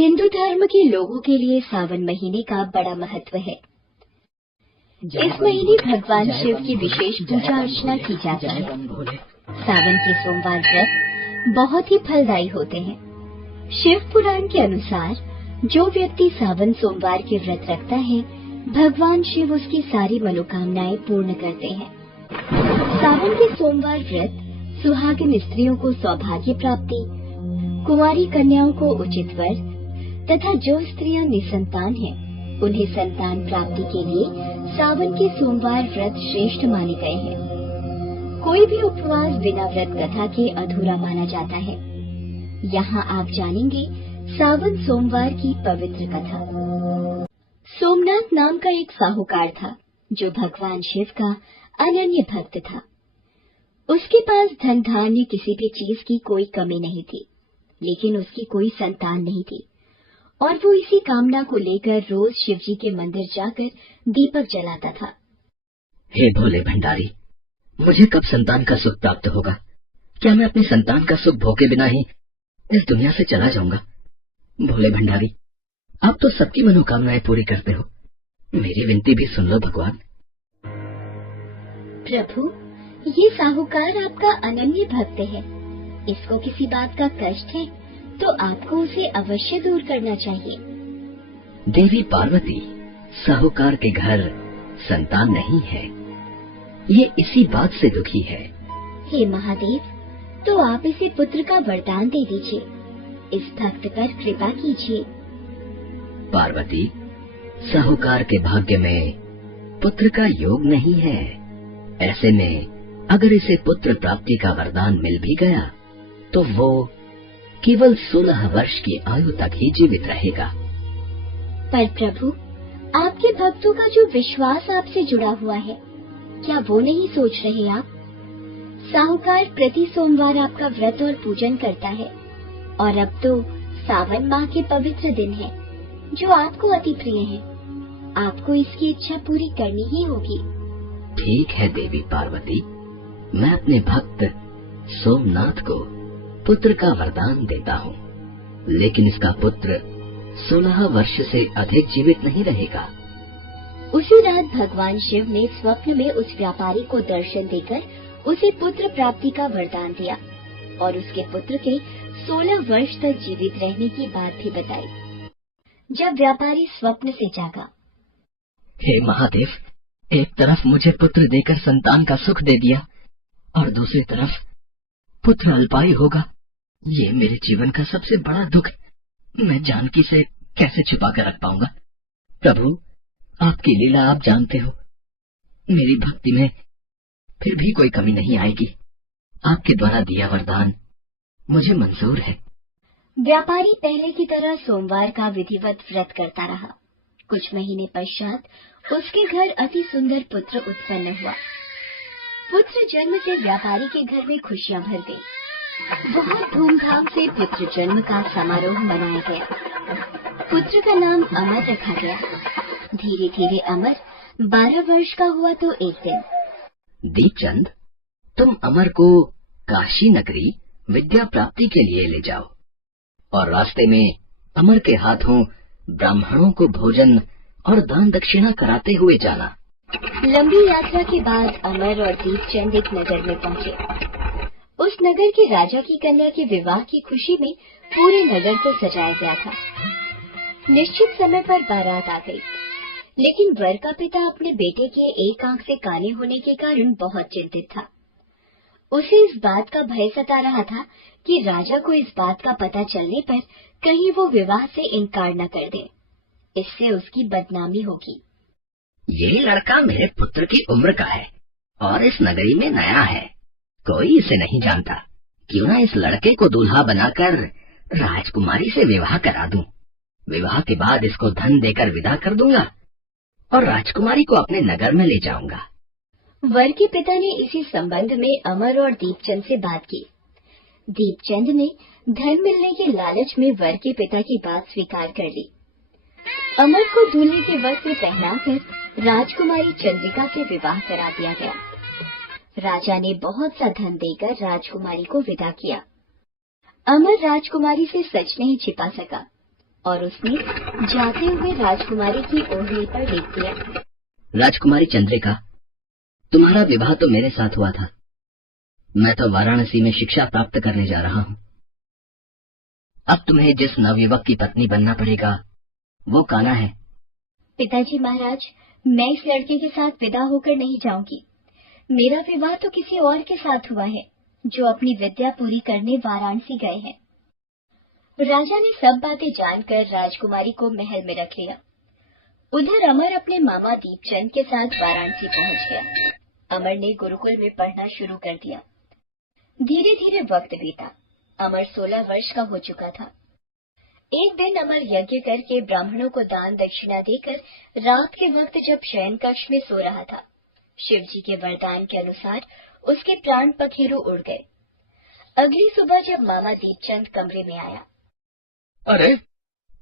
हिंदू धर्म के लोगों के लिए सावन महीने का बड़ा महत्व है। इस महीने भगवान शिव की विशेष पूजा अर्चना की जाती है। सावन के सोमवार व्रत बहुत ही फलदायी होते हैं। शिव पुराण के अनुसार जो व्यक्ति सावन सोमवार के व्रत रखता है, भगवान शिव उसकी सारी मनोकामनाएं पूर्ण करते हैं। सावन के सोमवार व्रत सुहागिन स्त्रियों को सौभाग्य प्राप्ति, कुंवारी कन्याओं को उचित वर तथा जो स्त्रियां निसंतान हैं, उन्हें संतान प्राप्ति के लिए सावन के सोमवार व्रत श्रेष्ठ माने गए हैं। कोई भी उपवास बिना व्रत कथा के अधूरा माना जाता है। यहाँ आप जानेंगे सावन सोमवार की पवित्र कथा। सोमनाथ नाम का एक साहूकार था जो भगवान शिव का अनन्य भक्त था। उसके पास धन धान्य किसी भी चीज की कोई कमी नहीं थी, लेकिन उसकी कोई संतान नहीं थी और वो इसी कामना को लेकर रोज शिवजी के मंदिर जाकर दीपक जलाता था। हे भोले भंडारी, मुझे कब संतान का सुख प्राप्त होगा? क्या मैं अपनी संतान का सुख भोगे बिना ही इस दुनिया से चला जाऊंगा? भोले भंडारी, आप तो सबकी मनोकामनाएं पूरी करते हो, मेरी विनती भी सुन लो भगवान। प्रभु, ये साहूकार आपका अनन्य भक्त है। इसको किसी बात का कष्ट है तो आपको उसे अवश्य दूर करना चाहिए। देवी पार्वती, साहूकार के घर संतान नहीं है, ये इसी बात से दुखी है। हे महादेव, तो आप इसे पुत्र का वरदान दे दीजिए। इस भक्त पर कृपा कीजिए। पार्वती, साहूकार के भाग्य में पुत्र का योग नहीं है। ऐसे में अगर इसे पुत्र प्राप्ति का वरदान मिल भी गया तो वो केवल 16 वर्ष की आयु तक ही जीवित रहेगा। पर प्रभु, आपके भक्तों का जो विश्वास आपसे जुड़ा हुआ है, क्या वो नहीं सोच रहे आप? साहूकार प्रति सोमवार आपका व्रत और पूजन करता है और अब तो सावन माह के पवित्र दिन है जो आपको अति प्रिय है। आपको इसकी इच्छा पूरी करनी ही होगी। ठीक है देवी पार्वती, मैं अपने भक्त सोमनाथ को पुत्र का वरदान देता हूँ, लेकिन इसका पुत्र 16 वर्ष से अधिक जीवित नहीं रहेगा। उसी रात भगवान शिव ने स्वप्न में उस व्यापारी को दर्शन देकर उसे पुत्र प्राप्ति का वरदान दिया और उसके पुत्र के 16 वर्ष तक जीवित रहने की बात भी बताई। जब व्यापारी स्वप्न से जागा, हे महादेव, एक तरफ मुझे पुत्र देकर संतान का सुख दे दिया और दूसरी तरफ पुत्र अल्पायु होगा। ये मेरे जीवन का सबसे बड़ा दुख मैं जानकी से कैसे छुपा कर रख पाऊंगा? प्रभु, आपकी लीला आप जानते हो। मेरी भक्ति में फिर भी कोई कमी नहीं आएगी। आपके द्वारा दिया वरदान मुझे मंजूर है। व्यापारी पहले की तरह सोमवार का विधिवत व्रत करता रहा। कुछ महीने पश्चात उसके घर अति सुंदर पुत्र उत्पन्न हुआ। पुत्र जन्म से व्यापारी के घर में खुशियां भर गई। बहुत धूमधाम से पुत्र जन्म का समारोह मनाया गया। पुत्र का नाम अमर रखा गया। धीरे धीरे अमर 12 वर्ष का हुआ तो एक दिन, दीपचंद, तुम अमर को काशी नगरी विद्या प्राप्ति के लिए ले जाओ और रास्ते में अमर के हाथों ब्राह्मणों को भोजन और दान दक्षिणा कराते हुए जाना। लंबी यात्रा के बाद अमर और दीपचंद एक नगर में पहुँचे। उस नगर के राजा की कन्या के विवाह की खुशी में पूरे नगर को सजाया गया था। निश्चित समय पर बारात आ गई, लेकिन वर का पिता अपने बेटे के एक आंख से काले होने के कारण बहुत चिंतित था। उसे इस बात का भय सता रहा था कि राजा को इस बात का पता चलने पर कहीं वो विवाह से इनकार न कर दे। इससे उसकी बदनामी होगी। ये लड़का मेरे पुत्र की उम्र का है और इस नगरी में नया है, कोई इसे नहीं जानता। क्यों ना इस लड़के को दूल्हा बनाकर राजकुमारी से विवाह करा दूं। विवाह के बाद इसको धन देकर विदा कर दूंगा और राजकुमारी को अपने नगर में ले जाऊंगा। वर के पिता ने इसी संबंध में अमर और दीपचंद से बात की। दीपचंद ने धन मिलने के लालच में वर के पिता की बात स्वीकार कर ली। अमर को दूल्हे के वस्त्र पहनाकर राजकुमारी चंद्रिका से विवाह करा दिया गया। राजा ने बहुत सा धन देकर राजकुमारी को विदा किया। अमर राजकुमारी से सच नहीं छिपा सका। और उसने जाते हुए राजकुमारी की ओढ़नी पर लेट दिया। राजकुमारी चंद्रिका, तुम्हारा विवाह तो मेरे साथ हुआ था। मैं तो वाराणसी में शिक्षा प्राप्त करने जा रहा हूँ। अब तुम्हें जिस नवयुवक की पत्नी बनना पड़ेगा वो कान्हा है। पिताजी महाराज, मैं इस लड़के के साथ विदा होकर नहीं जाऊंगी। मेरा विवाह तो किसी और के साथ हुआ है, जो अपनी विद्या पूरी करने वाराणसी गए हैं। राजा ने सब बातें जानकर राजकुमारी को महल में रख लिया। उधर अमर अपने मामा दीपचंद के साथ वाराणसी पहुंच गया। अमर ने गुरुकुल में पढ़ना शुरू कर दिया। धीरे धीरे वक्त बीता। अमर 16 वर्ष का हो चुका था। एक दिन अमर यज्ञ करके ब्राह्मणों को दान दक्षिणा देकर रात के वक्त जब शयन कक्ष में सो रहा था, शिव जी के वरदान के अनुसार उसके प्राण पखेरु उड़ गए। अगली सुबह जब मामा दीपचंद कमरे में आया, अरे,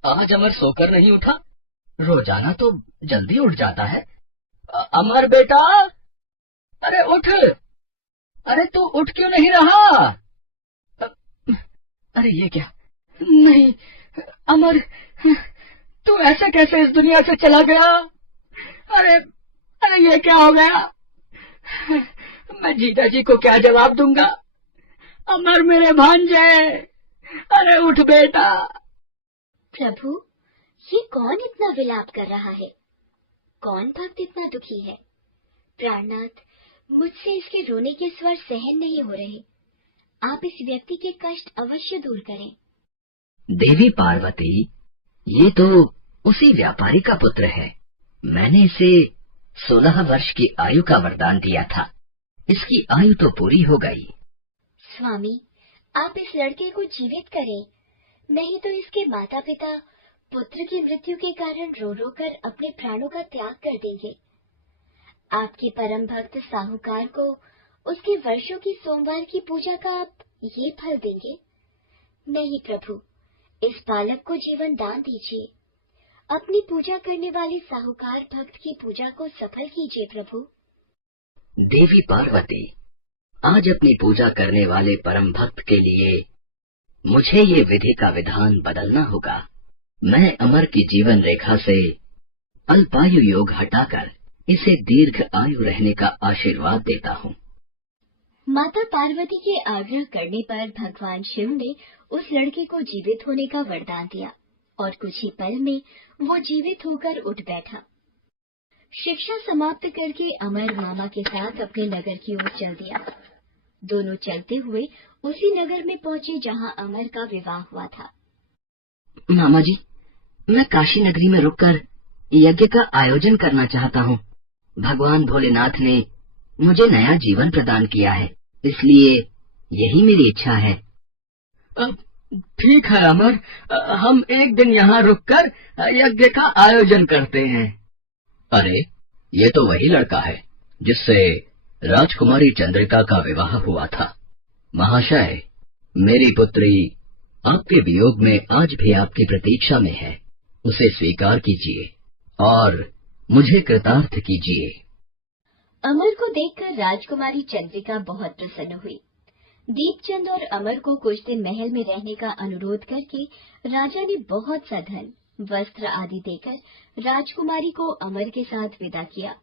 आज अमर सोकर नहीं उठा? रोजाना तो जल्दी उठ जाता है। अमर बेटा, अरे उठ। अरे तू उठ क्यों नहीं रहा? अरे ये क्या? नहीं अमर, तू ऐसे कैसे इस दुनिया से चला गया? अरे अरे ये क्या हो गया? मैं जीजा जी को क्या जवाब दूंगा? अमर मेरे भांजे, अरे उठ बेटा। प्रभु, ये कौन इतना विलाप कर रहा है? कौन भक्त इतना दुखी है? प्राणनाथ, मुझसे इसके रोने के स्वर सहन नहीं हो रहे। आप इस व्यक्ति के कष्ट अवश्य दूर करें। देवी पार्वती, ये तो उसी व्यापारी का पुत्र है। मैंने इसे 16 वर्ष की आयु का वरदान दिया था। इसकी आयु तो पूरी हो गई। स्वामी, आप इस लड़के को जीवित करें, नहीं तो इसके माता पिता पुत्र की मृत्यु के कारण रो रो कर अपने प्राणों का त्याग कर देंगे। आपके परम भक्त साहूकार को उसके वर्षों की सोमवार की पूजा का आप ये फल देंगे? नहीं प्रभु, इस बालक को जीवन दान दीजिए। अपनी पूजा करने वाले साहूकार भक्त की पूजा को सफल कीजिए प्रभु। देवी पार्वती, आज अपनी पूजा करने वाले परम भक्त के लिए मुझे ये विधि का विधान बदलना होगा। मैं अमर की जीवन रेखा से अल्पायु योग हटाकर इसे दीर्घ आयु रहने का आशीर्वाद देता हूँ। माता पार्वती के आग्रह करने पर भगवान शिव ने उस लड़के को जीवित होने का वरदान दिया और कुछ ही पल में वो जीवित होकर उठ बैठा। शिक्षा समाप्त करके अमर मामा के साथ अपने नगर की ओर चल दिया। दोनों चलते हुए उसी नगर में पहुंचे जहां अमर का विवाह हुआ था। मामा जी, मैं काशी नगरी में रुककर यज्ञ का आयोजन करना चाहता हूँ। भगवान भोलेनाथ ने मुझे नया जीवन प्रदान किया है, इसलिए यही मेरी इच्छा है। ठीक है अमर, हम एक दिन यहाँ रुककर यज्ञ का आयोजन करते हैं। अरे, ये तो वही लड़का है जिससे राजकुमारी चंद्रिका का विवाह हुआ था। महाशय, मेरी पुत्री आपके वियोग में आज भी आपकी प्रतीक्षा में है। उसे स्वीकार कीजिए और मुझे कृतार्थ कीजिए। अमर को देखकर राजकुमारी चंद्रिका बहुत प्रसन्न हुई। दीपचंद और अमर को कुछ दिन महल में रहने का अनुरोध करके राजा ने बहुत सा धन, वस्त्र आदि देकर राजकुमारी को अमर के साथ विदा किया।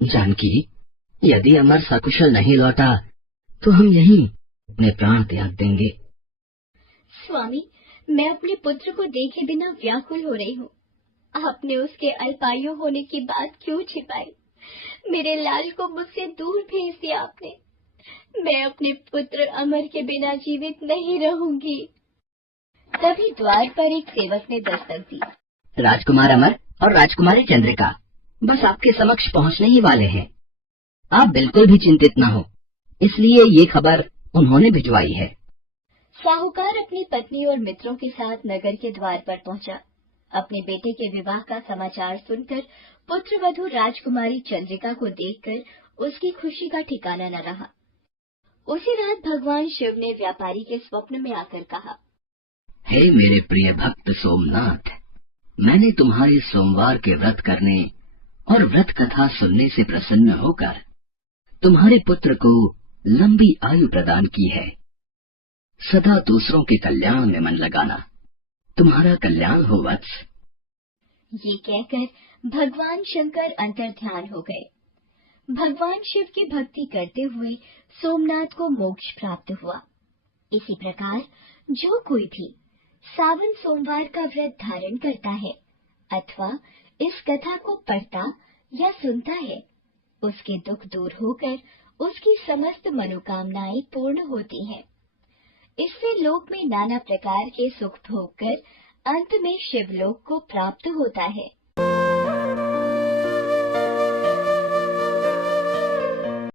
जानकी, यदि अमर सकुशल नहीं लौटा तो हम यहीं अपने प्राण त्याग देंगे। स्वामी, मैं अपने पुत्र को देखे बिना व्याकुल हो रही हूँ। आपने उसके अल्पायु होने की बात क्यों छिपाई? मेरे लाल को मुझसे दूर भेज दिया आपने। मैं अपने पुत्र अमर के बिना जीवित नहीं रहूंगी। तभी द्वार पर एक सेवक ने दस्तक दी। राजकुमार अमर और राजकुमारी चंद्रिका बस आपके समक्ष पहुंचने ही वाले हैं। आप बिल्कुल भी चिंतित न हो, इसलिए ये खबर उन्होंने भिजवाई है। साहूकार अपनी पत्नी और मित्रों के साथ नगर के द्वार पर पहुंचा। अपने बेटे के विवाह का समाचार सुनकर पुत्र वधू राजकुमारी चंद्रिका को देखकर उसकी खुशी का ठिकाना न रहा। उसी रात भगवान शिव ने व्यापारी के स्वप्न में आकर कहा, हे मेरे प्रिय भक्त सोमनाथ, मैंने तुम्हारे सोमवार के व्रत करने और व्रत कथा सुनने से प्रसन्न होकर तुम्हारे पुत्र को लंबी आयु प्रदान की है। सदा दूसरों के कल्याण में मन लगाना तुम्हारा कल्याण हो वत्स। ये कहकर भगवान शंकर अंतर्ध्यान हो गए। भगवान शिव की भक्ति करते हुए सोमनाथ को मोक्ष प्राप्त हुआ। इसी प्रकार जो कोई भी सावन सोमवार का व्रत धारण करता है अथवा इस कथा को पढ़ता या सुनता है, उसके दुख दूर होकर उसकी समस्त मनोकामनाएं पूर्ण होती हैं। इससे लोक में नाना प्रकार के सुख भोग कर अंत में शिवलोक को प्राप्त होता है।